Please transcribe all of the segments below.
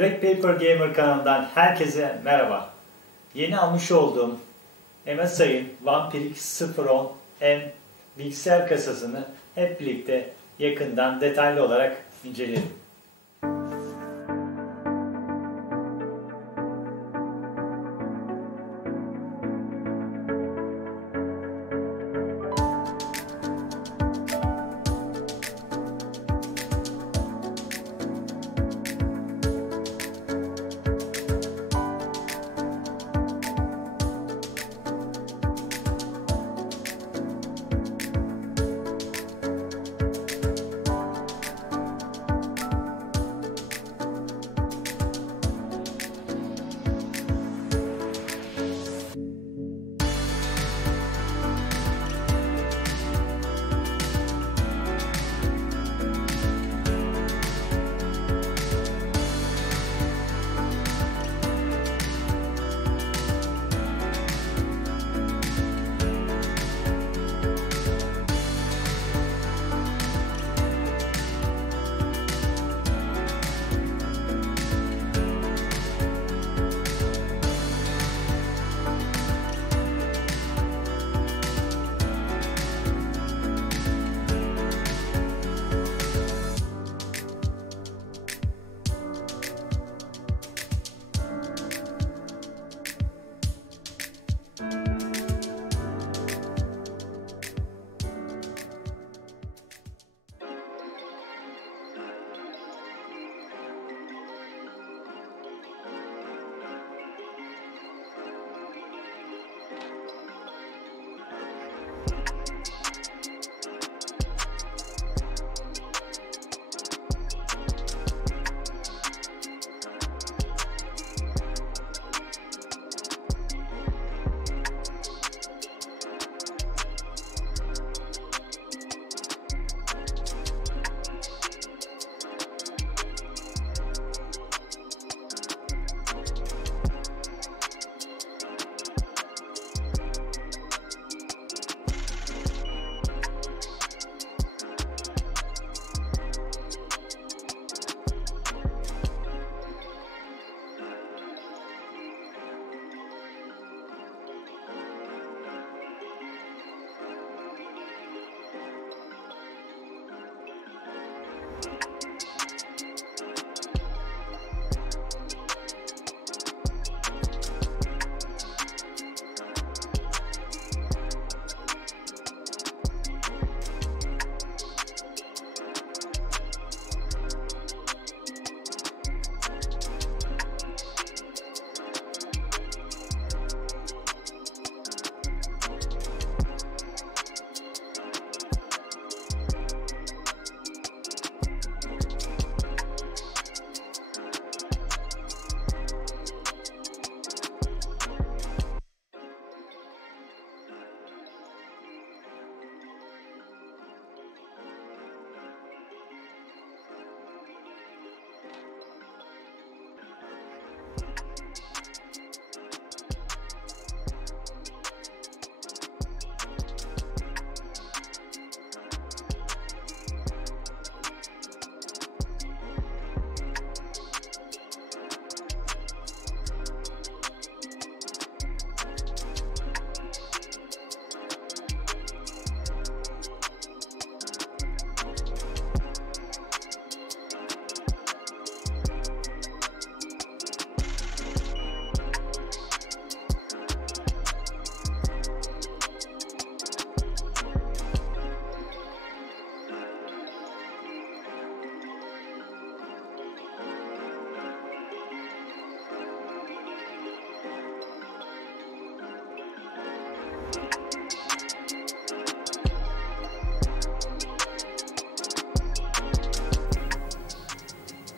Black Paper Gamer kanalından herkese merhaba. Yeni almış olduğum MSI'ın Vampirix 010M bilgisayar kasasını hep birlikte yakından detaylı olarak inceleyelim.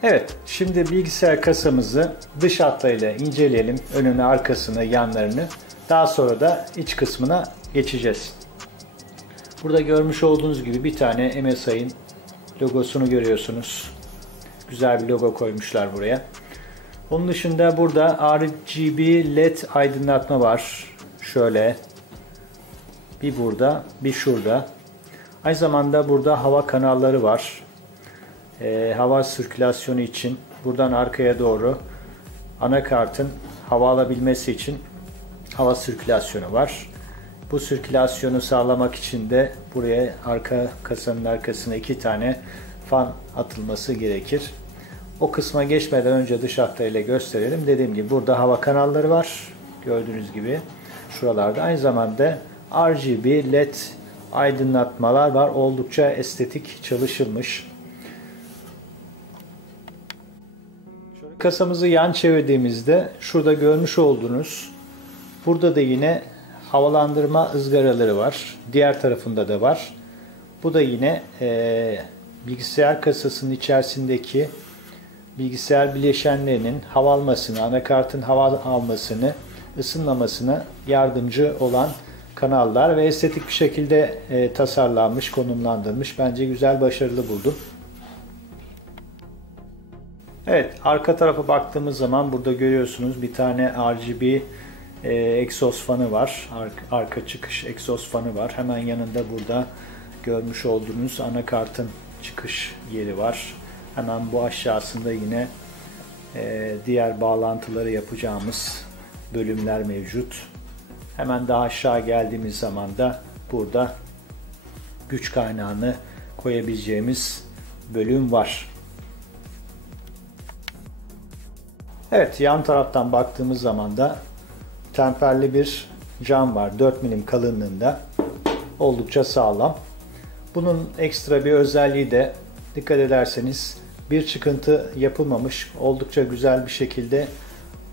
Evet, şimdi bilgisayar kasamızı dış hatlarıyla inceleyelim. Önünü, arkasını, yanlarını. Daha sonra da iç kısmına geçeceğiz. Burada görmüş olduğunuz gibi bir tane MSI'ın logosunu görüyorsunuz. Güzel bir logo koymuşlar buraya. Onun dışında burada RGB LED aydınlatma var. Şöyle. Bir burada, bir şurada. Aynı zamanda burada hava kanalları var. Hava sirkülasyonu için buradan arkaya doğru anakartın hava alabilmesi için hava sirkülasyonu var. Bu sirkülasyonu sağlamak için de buraya kasanın arkasına 2 tane fan atılması gerekir. O kısma geçmeden önce dış hattayla gösterelim. Dediğim gibi burada hava kanalları var. Gördüğünüz gibi şuralarda. Aynı zamanda RGB LED aydınlatmalar var. Oldukça estetik çalışılmış. Şöyle kasamızı yan çevirdiğimizde şurada görmüş olduğunuz, burada da yine havalandırma ızgaraları var. Diğer tarafında da var. Bu da yine bilgisayar kasasının içerisindeki bilgisayar bileşenlerinin hava almasını, anakartın hava almasını, ısınmamasına yardımcı olan kanallar ve estetik bir şekilde tasarlanmış, konumlandırılmış. Bence güzel, başarılı buldum. Evet, arka tarafa baktığımız zaman burada görüyorsunuz bir tane RGB egzoz fanı var. Arka çıkış egzoz fanı var. Hemen yanında burada görmüş olduğunuz anakartın çıkış yeri var. Hemen bu aşağısında yine diğer bağlantıları yapacağımız bölümler mevcut. Hemen daha aşağı geldiğimiz zaman da burada güç kaynağını koyabileceğimiz bölüm var. Evet, yan taraftan baktığımız zaman da temperli bir cam var. 4 milim kalınlığında. Oldukça sağlam. Bunun ekstra bir özelliği de, dikkat ederseniz, bir çıkıntı yapılmamış. Oldukça güzel bir şekilde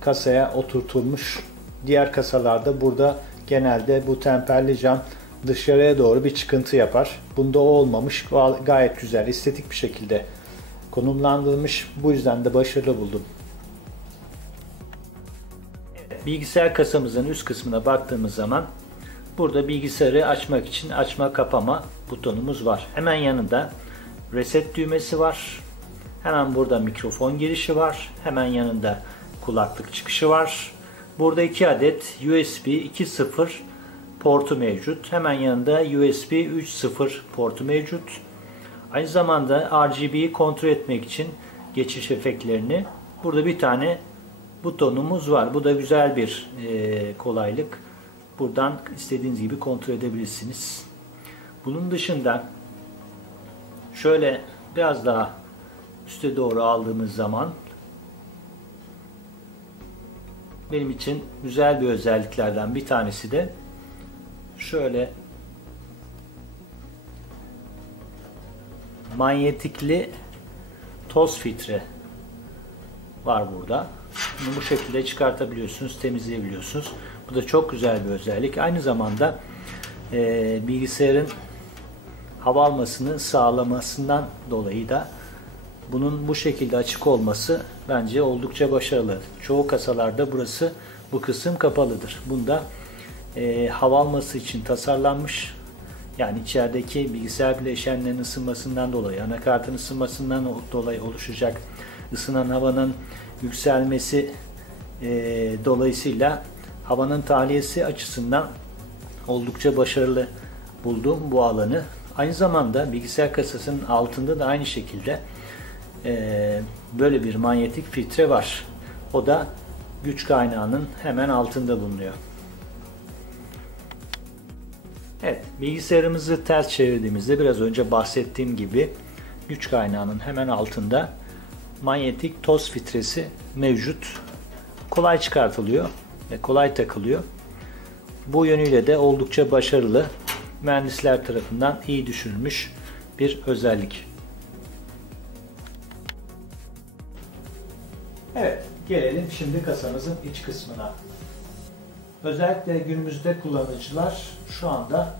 kasaya oturtulmuş. Diğer kasalarda burada genelde bu temperli cam dışarıya doğru bir çıkıntı yapar. Bunda o olmamış. Gayet güzel, estetik bir şekilde konumlandırılmış. Bu yüzden de başarılı buldum. Bilgisayar kasamızın üst kısmına baktığımız zaman burada bilgisayarı açmak için açma kapama butonumuz var. Hemen yanında reset düğmesi var. Hemen burada mikrofon girişi var. Hemen yanında kulaklık çıkışı var. Burada 2 adet USB 2.0 portu mevcut. Hemen yanında USB 3.0 portu mevcut. Aynı zamanda RGB'yi kontrol etmek için geçiş efektlerini, burada bir tane butonumuz var. Bu da güzel bir kolaylık. Buradan istediğiniz gibi kontrol edebilirsiniz. Bunun dışında şöyle biraz daha üste doğru aldığımız zaman benim için güzel bir özelliklerden bir tanesi de şöyle manyetikli toz filtre var burada. Bunu bu şekilde çıkartabiliyorsunuz, temizleyebiliyorsunuz. Bu da çok güzel bir özellik. Aynı zamanda bilgisayarın hava almasını sağlamasından dolayı da bunun bu şekilde açık olması bence oldukça başarılı. Çoğu kasalarda bu kısım kapalıdır. Bunda hava alması için tasarlanmış. Yani içerideki bilgisayar bileşenlerinin ısınmasından dolayı, anakartın ısınmasından dolayı oluşacak ısınan havanın yükselmesi dolayısıyla havanın tahliyesi açısından oldukça başarılı buldum bu alanı. Aynı zamanda bilgisayar kasasının altında da aynı şekilde böyle bir manyetik filtre var. O da güç kaynağının hemen altında bulunuyor. Evet, bilgisayarımızı ters çevirdiğimizde biraz önce bahsettiğim gibi güç kaynağının hemen altında manyetik toz filtresi mevcut. Kolay çıkartılıyor ve kolay takılıyor. Bu yönüyle de oldukça başarılı, mühendisler tarafından iyi düşünülmüş bir özellik. Evet, gelelim şimdi kasamızın iç kısmına. Özellikle günümüzde kullanıcılar şu anda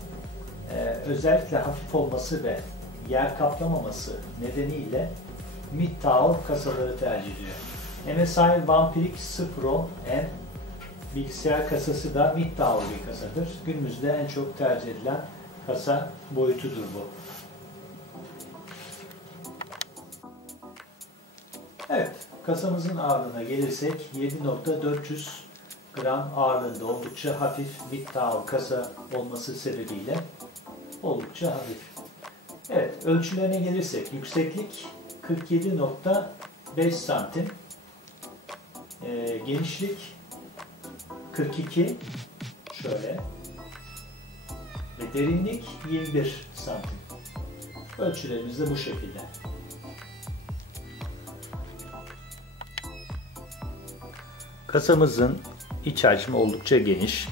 özellikle hafif olması ve yer kaplamaması nedeniyle mid-tower kasaları tercih ediyor. MSI Vampirix Pro M bilgisayar kasası da mid-tower bir kasadır. Günümüzde en çok tercih edilen kasa boyutudur bu. Evet, kasamızın ağırlığına gelirsek 7.400 gram ağırlığında oldukça hafif mid-tower kasa olması sebebiyle oldukça hafif. Evet, ölçülerine gelirsek yükseklik 47.2 5 santim. Genişlik 42 şöyle ve derinlik 21 santim. Ölçülerimiz de bu şekilde. Kasamızın iç hacmi oldukça geniş.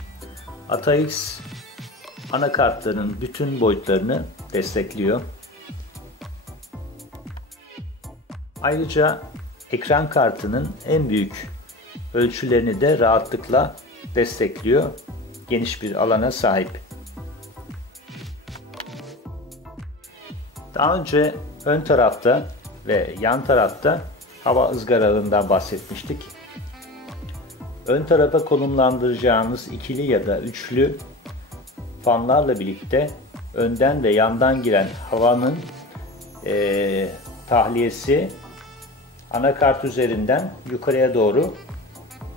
ATX anakartların bütün boyutlarını destekliyor. Ayrıca ekran kartının en büyük ölçülerini de rahatlıkla destekliyor. Geniş bir alana sahip. Daha önce ön tarafta ve yan tarafta hava ızgaralığından bahsetmiştik. Ön tarafa konumlandıracağınız ikili ya da üçlü fanlarla birlikte önden ve yandan giren havanın tahliyesi anakart üzerinden yukarıya doğru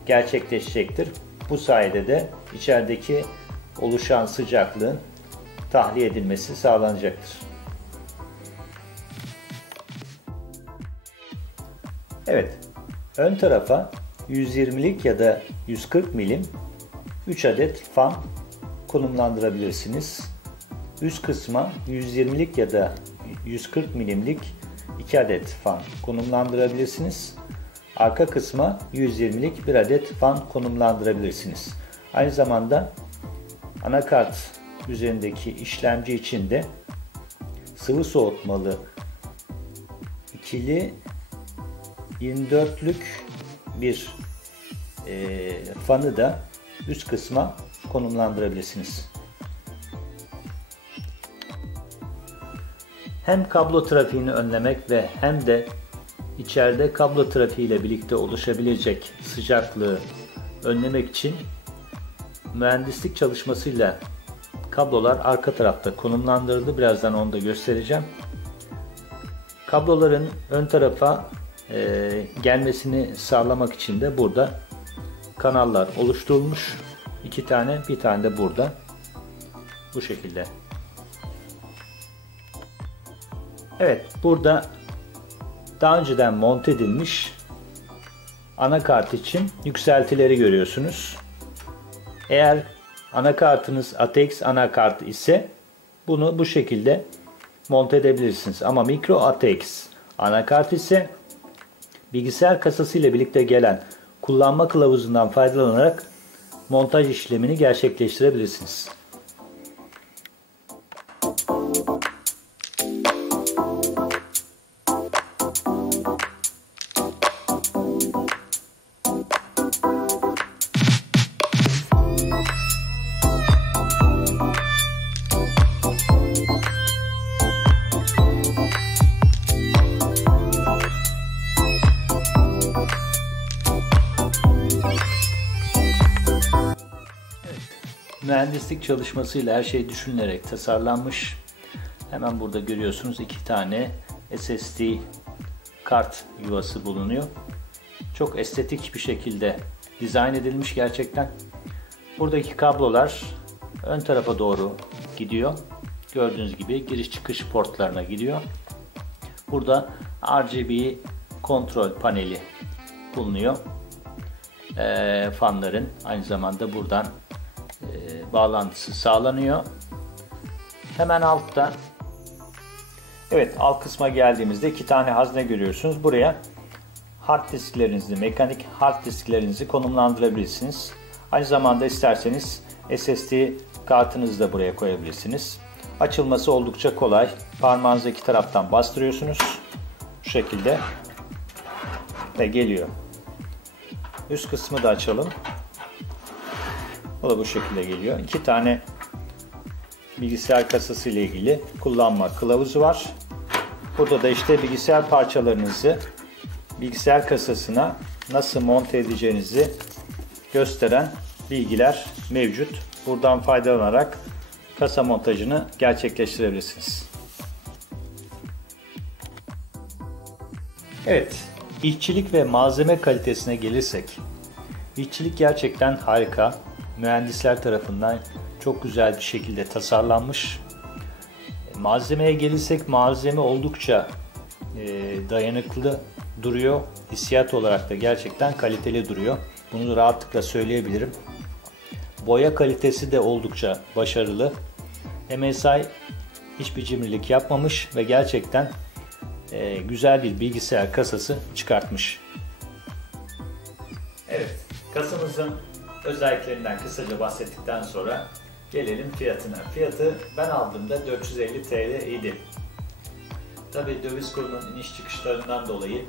gerçekleşecektir. Bu sayede de içerideki oluşan sıcaklığın tahliye edilmesi sağlanacaktır. Evet, ön tarafa 120'lik ya da 140 milim 3 adet fan konumlandırabilirsiniz. Üst kısma 120'lik ya da 140 milimlik 2 adet fan konumlandırabilirsiniz. Arka kısma 120'lik 1 adet fan konumlandırabilirsiniz. Aynı zamanda anakart üzerindeki işlemci için de sıvı soğutmalı ikili 24'lük bir fanı da üst kısma konumlandırabilirsiniz. Hem kablo trafiğini önlemek ve hem de içeride kablo trafiği ile birlikte oluşabilecek sıcaklığı önlemek için mühendislik çalışmasıyla kablolar arka tarafta konumlandırıldı. Birazdan onu da göstereceğim. Kabloların ön tarafa gelmesini sağlamak için de burada kanallar oluşturulmuş. 2 tane, bir tane de burada. Bu şekilde. Evet, burada daha önceden monte edilmiş anakart için yükseltileri görüyorsunuz. Eğer anakartınız ATX anakart ise bunu bu şekilde monte edebilirsiniz. Ama micro ATX anakart ise bilgisayar kasası ile birlikte gelen kullanma kılavuzundan faydalanarak montaj işlemini gerçekleştirebilirsiniz. Mühendislik çalışmasıyla her şey düşünülerek tasarlanmış. Hemen burada görüyorsunuz 2 tane SSD kart yuvası bulunuyor. Çok estetik bir şekilde dizayn edilmiş gerçekten. Buradaki kablolar ön tarafa doğru gidiyor. Gördüğünüz gibi giriş çıkış portlarına gidiyor. Burada RGB kontrol paneli bulunuyor. Fanların aynı zamanda buradan bağlantısı sağlanıyor. Hemen altta, evet, alt kısma geldiğimizde 2 tane hazne görüyorsunuz. Buraya hard disklerinizi, mekanik hard disklerinizi konumlandırabilirsiniz. Aynı zamanda isterseniz SSD kartınızı da buraya koyabilirsiniz. Açılması oldukça kolay. Parmağınızı iki taraftan bastırıyorsunuz. Bu şekilde ve geliyor. Üst kısmı da açalım. O da bu şekilde geliyor. 2 tane bilgisayar kasası ile ilgili kullanma kılavuzu var. Burada da işte bilgisayar parçalarınızı bilgisayar kasasına nasıl monte edeceğinizi gösteren bilgiler mevcut. Buradan faydalanarak kasa montajını gerçekleştirebilirsiniz. Evet, işçilik ve malzeme kalitesine gelirsek, işçilik gerçekten harika. Mühendisler tarafından çok güzel bir şekilde tasarlanmış. Malzemeye gelirsek, malzeme oldukça dayanıklı duruyor. Hissiyat olarak da gerçekten kaliteli duruyor. Bunu rahatlıkla söyleyebilirim. Boya kalitesi de oldukça başarılı. MSI hiçbir cimrilik yapmamış ve gerçekten güzel bir bilgisayar kasası çıkartmış. Evet, kasamızın özelliklerinden kısaca bahsettikten sonra gelelim fiyatına. Fiyatı ben aldığımda 450 TL idi. Tabii döviz kurunun iniş çıkışlarından dolayı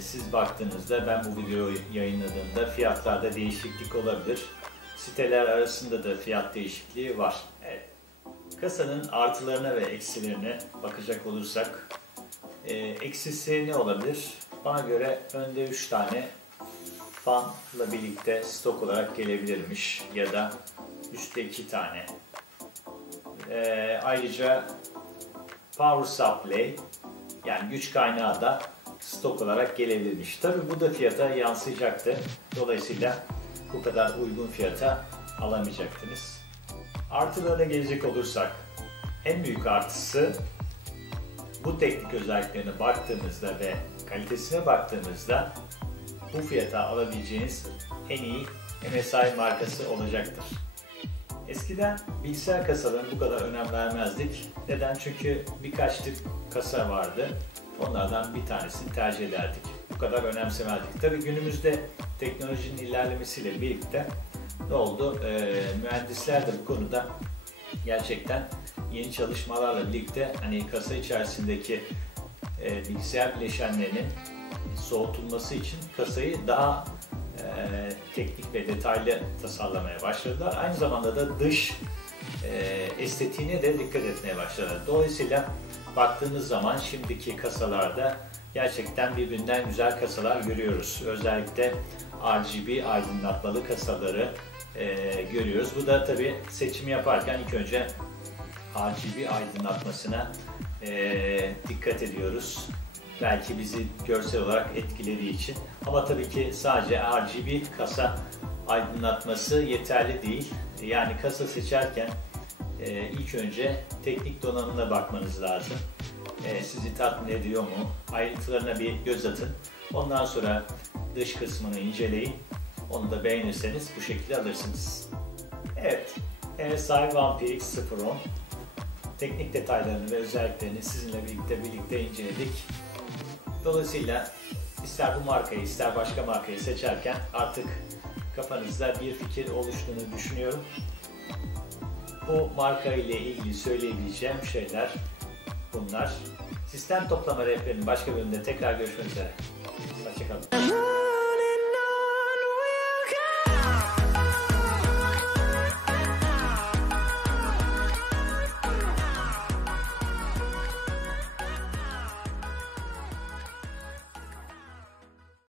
siz baktığınızda, ben bu videoyu yayınladığımda fiyatlarda değişiklik olabilir. Siteler arasında da fiyat değişikliği var. Evet. Kasanın artılarına ve eksilerine bakacak olursak, eksisi ne olabilir? Bana göre önde 3 tane fanla birlikte stok olarak gelebilirmiş ya da üstte 2 tane. Ayrıca power supply, yani güç kaynağı da stok olarak gelebilirmiş. Tabi bu da fiyata yansıyacaktı. Dolayısıyla bu kadar uygun fiyata alamayacaktınız. Artılarına gelecek olursak, en büyük artısı bu teknik özelliklerine baktığınızda ve kalitesine baktığınızda bu fiyata alabileceğiniz en iyi MSI markası olacaktır. Eskiden bilgisayar kasalarına bu kadar önem vermezdik. Neden? Çünkü birkaç tip kasa vardı. Onlardan bir tanesini tercih ederdik. Bu kadar önemsemezdik. Tabii günümüzde teknolojinin ilerlemesiyle birlikte ne oldu? Mühendisler de bu konuda gerçekten yeni çalışmalarla birlikte hani kasa içerisindeki bilgisayar bileşenlerinin soğutulması için kasayı daha teknik ve detaylı tasarlamaya başladılar. Aynı zamanda da dış estetiğine de dikkat etmeye başladılar. Dolayısıyla baktığınız zaman şimdiki kasalarda gerçekten birbirinden güzel kasalar görüyoruz. Özellikle RGB aydınlatmalı kasaları görüyoruz. Bu da tabii seçim yaparken ilk önce RGB aydınlatmasına dikkat ediyoruz. Belki bizi görsel olarak etkilediği için. Ama tabii ki sadece RGB kasa aydınlatması yeterli değil. Yani kasa seçerken ilk önce teknik donanımına bakmanız lazım. Sizi tatmin ediyor mu? Ayrıntılarına bir göz atın. Ondan sonra dış kısmını inceleyin. Onu da beğenirseniz bu şekilde alırsınız. Evet, MSI Vampire X 010 teknik detaylarını ve özelliklerini sizinle birlikte inceledik. Dolayısıyla ister bu markayı ister başka markayı seçerken artık kafanızda bir fikir oluştuğunu düşünüyorum. Bu marka ile ilgili söyleyebileceğim şeyler bunlar. Sistem toplama rehberinin başka bölümünde tekrar görüşmek üzere. Hoşçakalın.